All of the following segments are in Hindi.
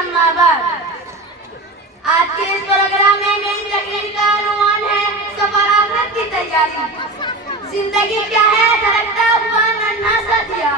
अम्मा बाद। आज के इस प्रोग्राम में मेरी तकरीर का अनुमान है सफर आखिरत की तैयारी। जिंदगी क्या है धड़कता हुआ नन्हा सा दिया,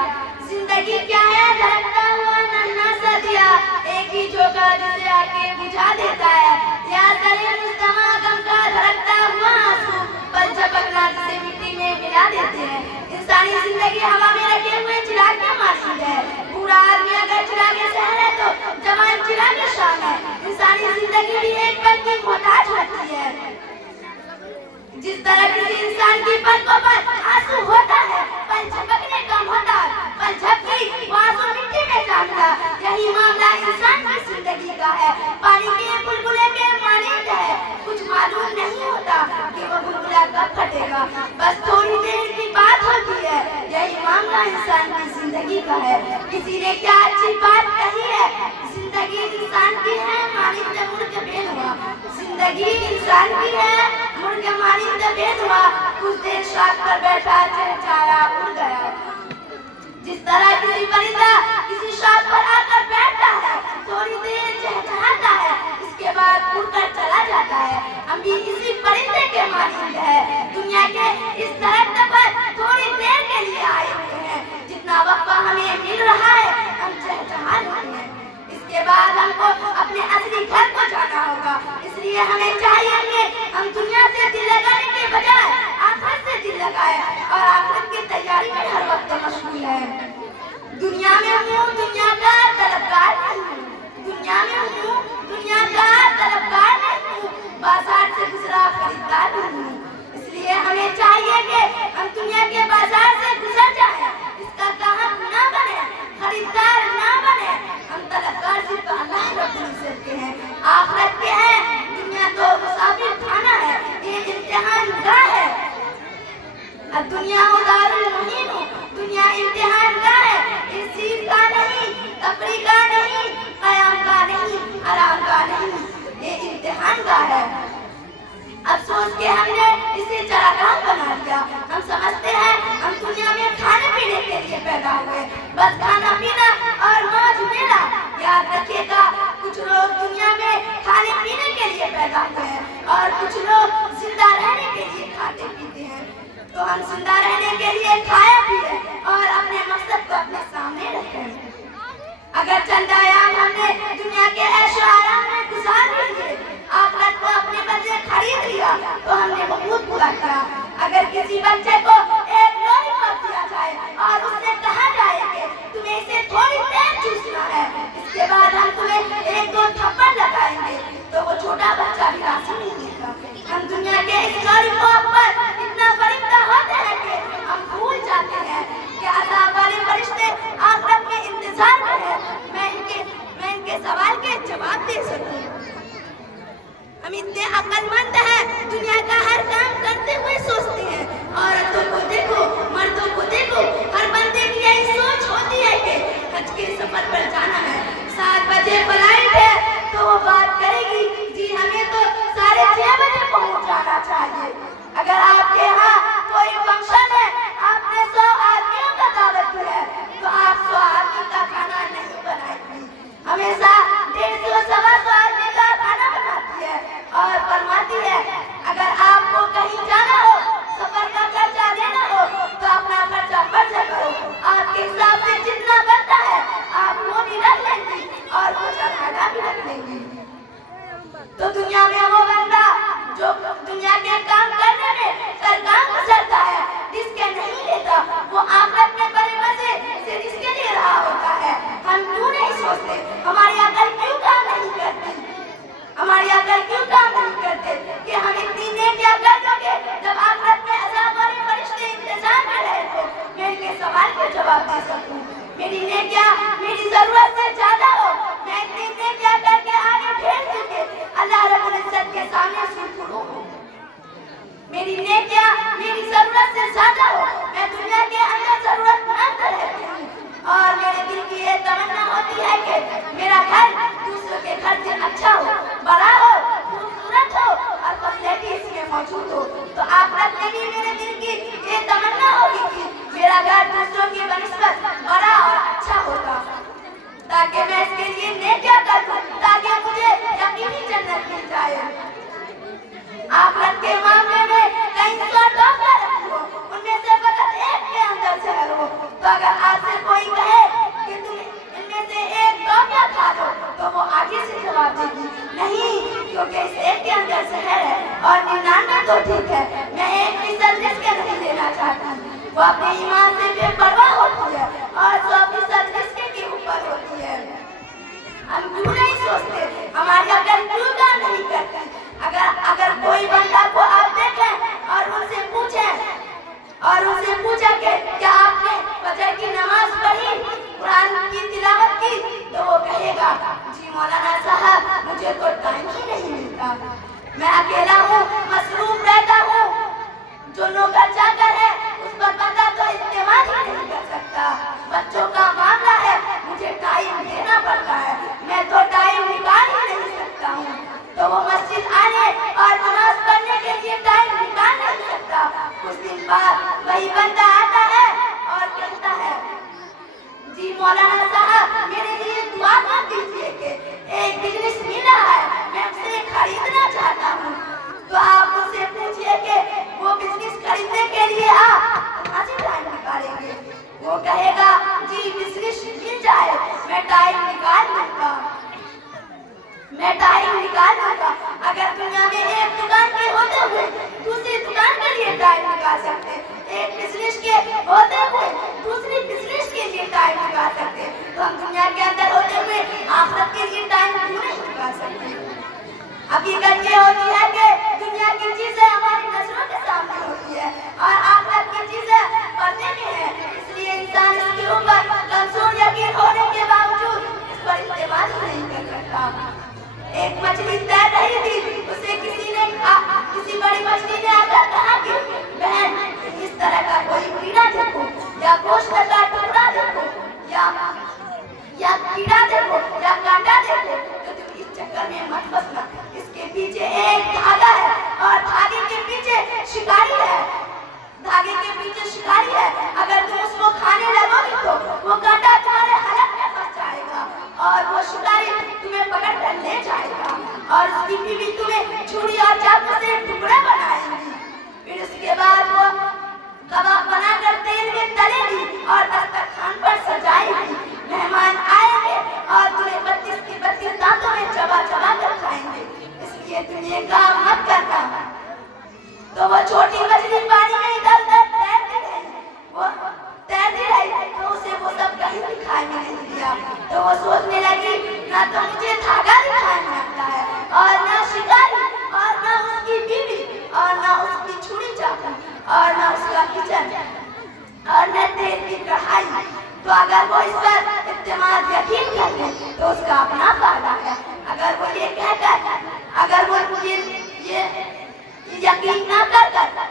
जिंदगी क्या है धड़कता हुआ नन्हा सा दिया, एक ही झोंका जिसे आके बुझा देता है। याद करें मुस्तमा गम का धड़कता हुआ आंसू, पल झपकना जिसे मिट्टी में मिला देते हैं। इंसानी जिंदगी हवा में रखे हुए चिराग के मानंद है। पूरा आदमी अगर चिराग शहर है तो जवान चिराग शाम है। इंसानी जिंदगी भी एक पल की मोहताज होती है। जिस तरह किसी इंसान की पलकों पर आंसू होता है, पल झपकने का मोहताज, पल झपकी वो आंसू मिट्टी में जा मिला। यही मामला इंसान की जिंदगी का है। पानी के बुलबुले के मानंद है। कुछ मालूम नहीं होता कि वो बुलबुला कब फटेगा, बस थोड़ी देर की बात होती है। यही मामला इंसान की जिंदगी का है। किसी ने क्या अच्छी बात कही है, जिंदगी इंसान की है मानंद मुड़ के भेद हुआ। जिंदगी इंसान की है मुड़ के मानंद भेद हुआ। कुछ देर शाख पर बैठा चहचहाया उड़ गया। जिस तरह किसी परिंदा किसी शाख पर आकर बैठता है, थोड़ी देर चहचहाता है, इसके बाद उड़कर चला जाता है। हम भी इसी परिंदे के मानंद है। दुनिया के इस दरख्त पर थोड़ी देर के लिए आए हुए हैं। जितना वक्फा हमें मिल रहा है हम चहचहा रहे हैं। इसके बाद हमको अपने असली घर को जाना होगा। इसलिए हमें चाहिए कि हम दुनिया से दिल लगाने के बजाय आखिरत से दिल लगाए और आखिरत की तैयारी में हर वक्त मशगूल है। दुनिया में हूँ दुनिया का तलबगार नहीं हूँ, दुनिया में हूँ दुनिया का तलबगार नहीं हूँ, बाजार से गुजरा खरीदार नहीं हूँ। इसलिए हमें चाहिए कि हम दुनिया के बाजार से गुजर जाएं, इसका ग्राहक ना बने, खरीदार ना बने। हम तलबगार सिर्फ अल्लाह रब्बुल इज्जत के हैं, आखिरत के हैं। दुनिया तो मुसाफिर खाना है, ये इम्तिहान गाह है। अब दुनिया उदारुल मुहीन हो, दुनिया इम्तिहान गाह है। इस चीज का नहीं, तफरी का नहीं, कयाम का नहीं, आराम का नहीं, ये इम्तिहान गाह है। अफसोस के हमने इसे चरागाह बना दिया। हम समझते हैं हम दुनिया में खाने पीने के लिए पैदा हुए, बस खाना पीना और मौज मेला। याद रखिएगा कुछ लोग दुनिया में खाने पीने के लिए पैदा हुए हैं और कुछ लोग जिंदा रहने के लिए खाते पीते हैं। तो हम जिंदा रहने के लिए खाए पिए और अपने मकसद को अपने सामने रखें। अगर चंद आयाम हमने दुनिया के ऐशो आराम में गुजार लिए, आखिरत को अपने बदले खरीद लिया, तो हमने बहुत बुरा किया। अगर किसी बच्चे को एक लॉलीपॉप दिया जाए और उससे कहा जाए कि तुम्हें इसे थोड़ी देर चूसना है, इसके बाद हम तुम्हें एक दो थप्पड़ लगाएंगे, तो वो छोटा बच्चा भी राजी नहीं देगा। हम दुनिया के इस लॉलीपॉप पर इतना फरिश्ता होते हैं कि हम भूल जाते हैं कि अज़ाब वाले फरिश्ते आखिरत में इंतजार में हैं। मैं इनके सवाल के जवाब दे सकूं। हम इतने अक्लमंद हैं, दुनिया का हर काम करते हुए सोचते हैं औरतों को अपने ईमान से बेपरवाह होती है और 100% रिस्क के ऊपर होती है। हम क्यों नहीं सोचते, हमारी अकल क्यों काम नहीं करती? अगर कोई बंदा को आप देखें और उनसे पूछे कि क्या आपने फजर की नमाज पढ़ी, कुरान की तिलावत की, तो वो कहेगा जी मौलाना साहब मुझे तो टाइम ही नहीं मिलता, मैं अकेला हूँ, मसरूफ रहता हूँ, जो नौकर चाकर है उस पर बंदा तो इस्तेमाल ही नहीं कर सकता, बच्चों का मामला है, मुझे टाइम देना पड़ता है, मैं तो टाइम निकाल ही नहीं सकता हूँ। तो वो मस्जिद आने और नमाज पढ़ने के लिए टाइम निकाल नहीं सकता। कुछ दिन बाद वही बंदा आता है और कहता है जी मौलाना साहब मेरे लिए दुआ कर दीजिए कि एक बिजनेस मिल रहा है, मैं उसे खरीदना चाहता हूँ। तो आप उससे पूछिए कि वो बिजनेस खरीदने के लिए आप कहाँ से टाइम निकालेंगे? वो कहेगा जी बिजनेस मिल जाए मैं टाइम निकाल लूंगा, मैं टाइम निकाल लूंगा। अगर दुनिया में एक दुकान के होते हुए दूसरी दुकान के लिए टाइम निकाल सकते, एक बिजनेस के होते हुए दूसरी बिजनेस के लिए टाइम निकाल सकते, तो हम दुनिया के अंदर होते हुए आखिरत के लिए टाइम क्यों नहीं निकाल सकते? हकीकत ये होती है कि दुनिया की चीजें हमारी नजरों के सामने होती है और आखिरत की चीजें पर्दे में है, इसलिए इंसान इसके ऊपर कमजोर यकीन होने के बावजूद इस पर इस्तेमाल नहीं कर सकता। एक मछली तैर रही थी, उसे किसी बड़ी मछली ने आकर कहा कि बहन इस तरह का कोई कीड़ा देखो या गोश्त का टुकड़ा देखो या कीड़ा देखो या कांटा देखो तो तुम इस चक्कर में मत फंसना, इसके पीछे एक धागा है और धागे के पीछे शिकारी है, धागे के पीछे शिकारी है, अगर तुम उसको खाने लगोगी तो वो कांटा तुम्हारे हलक में फंस जाएगा और वो शिकारी तुम्हें पकड़ कर ले जाएगा और उसकी बीवी तुम्हें छुरी और चाकू से टुकड़े बनाएगी, फिर उसके बाद वो कबाब बनाकर तेल में तलेगी और दस्तरखान पर सजाएगी, मेहमान आएंगे और तुम्हें 32 के 32 दांतों में चबा चबा कर खाएंगे, इसलिए तुम ये काम मत करना। तो वो छोटी मछली पानी में इधर-उधर तैरती रही तो उसे वो सब कहीं दिखाई में नहीं दिया, तो वो सोचने लगी ना तो मुझे धागा दिखाई में आता है और ना शिकारी और ना उसकी बीवी और ना उसकी छुरी चाकू और ना उसका किचन और न तेल की कढ़ाई, तो अगर वो इस पर इत्तेमाद यकीन कर ले तो उसका अपना फायदा है, अगर वो ये कहकर अगर वो ये यकीन ना कर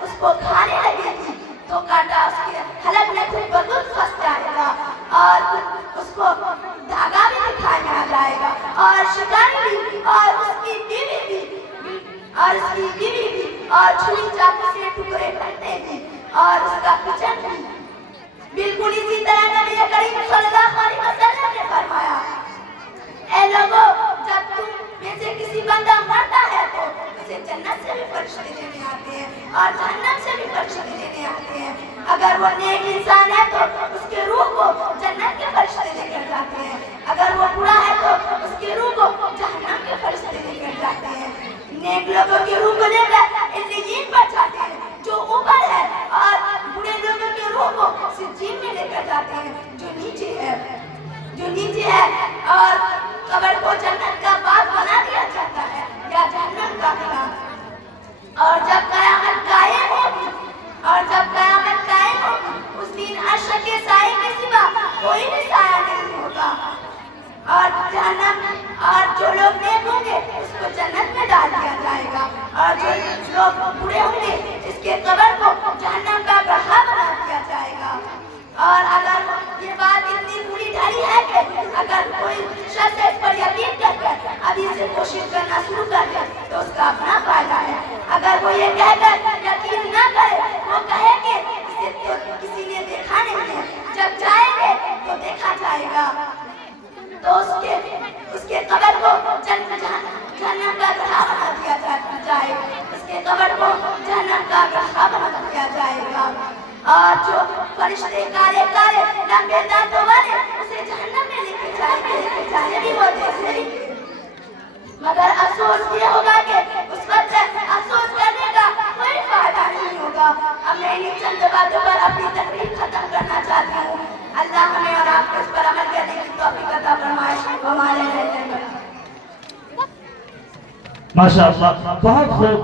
उसको खाने लगेगी तो कांटा उसके हलक में खुद ब खुद फंस जाएगा और उसको धागा भी दिखाई में आ जाएगा और शिकारी भी और उसकी बीवी भी और छुरी चाकू से टुकड़े करते भी और उसका किचन भी। बिल्कुल इसी तरह नबी करीम सल्लल्लाहु अलैहि वसल्लम ने फरमाया, ऐ लोगों जब तुम में से किसी बंदा मरता है तो उसे जन्नत से भी फरिश्ते लेने आते हैं और जहन्नम से भी फरिश्ते लेने आते हैं, अगर वो नेक इंसान है तो उसके रूह को जन्नत के फरिश्ते लेकर जाते हैं, अगर वो बुरा है तो उसके रूह को जहन्नम के फरिश्ते लेकर जाते हैं। नेक लोगों की रूह को लेकर इल्लीयीन पर जाते हैं जो ऊपर है और बुरे लोगों की रूह को सिज्जीन में लेकर जाते हैं जो नीचे है और कब्र को जन्नत का बाग बना दिया जाता है या जहन्नम का बाग। और जब कयामत कायम होगी उस दिन अर्श के साए के सिवा कोई भी साया नहीं होगा और जहन्नम और जो लोग नेक होंगे उसको जन्नत में डाल दिया जाएगा और जो लोग बुरे होंगे इसके कब्र को जहन्नम का गड्ढा बना दिया जाएगा। और अगर ये बात इतनी बुरी ढली है कि अगर कोई शख्स इस पर यकीन कर अभी से कोशिश करना शुरू कर दे तो उसका अपना फायदा है, अगर वो ये कहकर यकीन न करे वो कहे कि इसे तो किसी ने देखा नहीं है, जब जाएंगे तो देखा जाएगा, तो उसके कब्र को जहन्नम का गड्ढा बना दिया जाए, उसके कब्र को जहन्नम का गड्ढा बना दिया जाएगा और जो फरिश्ते काले काले लंबे दांतों वाले उसे जहन्नम में लेके जाएंगे भी वो देख लेंगे। मगर अफसोस ये होगा कि उस वक्त अफसोस करने का कोई फायदा नहीं होगा। अब मैं इन चंद बातों पर अपनी तकरीर माशाअल्लाह, बहुत खूब।